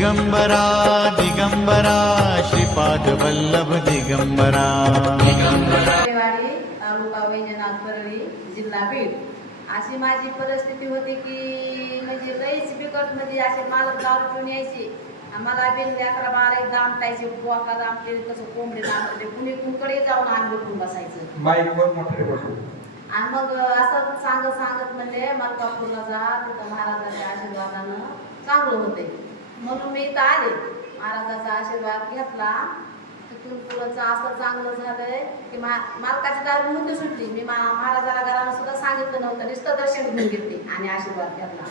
दिगंबरा दिगंबरा श्रीपाद वल्लभ दिगंबरा वाडी तालुका वैजनाथ परळी जिल्हा बीड अशी माझी परिस्थिती होती की म्हणजे लईच बिकट म्हणजे असे मालक दारू पिऊन यायचे आम्हाला बिन 11-12 दामटायचे बोका दामते कसं कोंबडे दामते कुणी कुंकडे जाऊन आम्ही उठून बसायचं बाईकवर मोठे बसू आणि मग असं सांगत म्हणले मलकापूरला जा तिथं महाराजांच्या आशीर्वादानं चांगलं होते म्हणून मी इथं आले महाराजाचा आशीर्वाद घेतला तिथून पुढचं असं चांगलं झालंय की मालकाची दारू नव्हती सुटली मी महाराजाला घरानं सुद्धा सांगितलं नव्हतं नुसतं दर्शन घेऊन घेतले आणि आशीर्वाद घेतला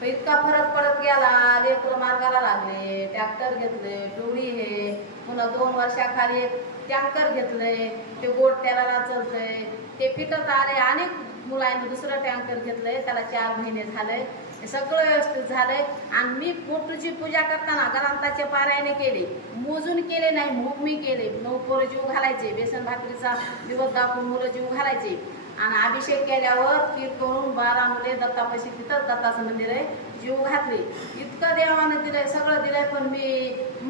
पण इतका फरक पडत गेला लेकरं मार्गाला लागले ट्रॅक्टर घेतले टोळी हे पुन्हा 2 वर्षाखाली टँकर घेतले ते गोड तेलाला चालतंय ते फिटत आले अनेक मुलांनी दुसरं टँकर घेतलंय त्याला 4 महिने झाले हे सगळं व्यवस्थित झालंय आणि मी पोटूची पूजा करताना गणांताचे पारायणे केले मोजून केले नाही मोगमी केले 9 पोरं जीव घालायचे बेसन भाकरीचा दिवस दाखवून मुलं जीव घालायचे आणि अभिषेक केल्यावर खीर करून 12 मुले दत्तापाशी तिथं दत्ताचं मंदिर आहे जीव घातले इतकं देवानं दिलंय सगळं दिलंय पण मी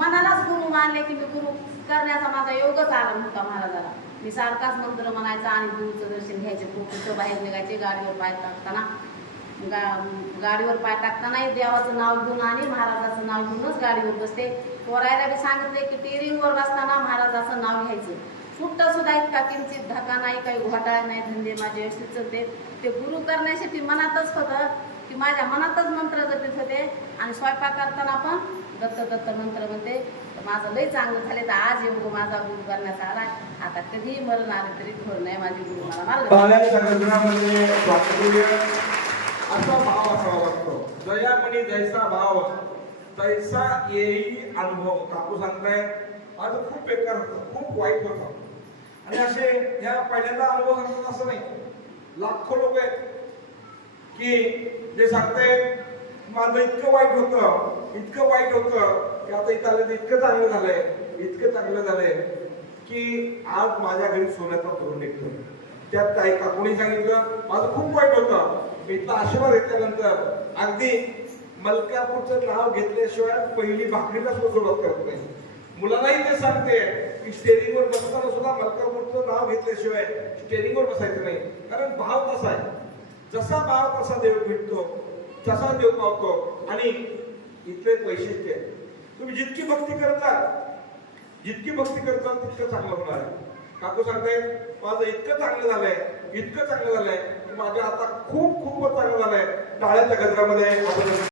मनालाच गुरु मानले की मी गुरु करण्याचा माझा योगच आला नव्हता महाराजाला मी सारखाच मंत्र म्हणायचा आणि गुरुचं दर्शन घ्यायचे पोटूचं बाहेर निघायचे गाडीवर पाय टाकताना गाडीवर पाय टाकताना देवाचं नाव घेऊन आणि महाराजाचं नाव घेऊनच गाडीवर बसते पोरायला बी सांगितले की टेरिंगवर बसताना महाराजाचं नाव घ्यायचं कुठं सुद्धा इतका किंचित धक्का नाही काही घोटाळा नाही धंदे माझे व्यवस्थित चलते ते गुरु करण्यासाठी मनातच होतं की माझ्या मनातच मंत्र जपित होते आणि स्वयंपाक करताना पण दत्त दत्त मंत्र म्हणते माझं लई चांगलं झाले तर आज योग माझा गुरु करण्याचा आला आता कधी मरण आले तरी घोर नाही माझी गुरु मला असा भाव असावा लागतो दयामणी जैसा भाव तैसा येई अनुभव काकू सांगताय आज खूप बेकार होतं खूप वाईट होतं आणि असे ह्या पहिल्यांदा अनुभव सांगतात असं नाही लाखो लोक आहेत की जे सांगतायत माझं इतकं वाईट होतं की आता इथं आलं तर इतकं चांगलं झालंय की आज माझ्या घरी सोन्याचा करून निघतो त्यात काही काकूनी सांगितलं माझं खूप वाईट होतं मी इथला आशीर्वाद घेतल्यानंतर अगदी मलकापूरचं नाव घेतल्याशिवाय पहिली भाकरीला सुरुवात करत नाही मुलांनाही ते सांगते की स्टेरिंगवर बसताना सुद्धा मलकापूरचं नाव घेतल्याशिवाय स्टेरिंगवर बसायचं नाही कारण भाव तसा आहे जसा भाव तसा देव भेटतो तसा देव पावतो आणि इथले वैशिष्ट्य तुम्ही जितकी भक्ती करताल तितकं चांगलं होणार आहे काकू सांगताय माझं इतकं चांगलं झालंय माझ्या आता खूप चांगलं झालंय टाळ्याच्या गजरामध्ये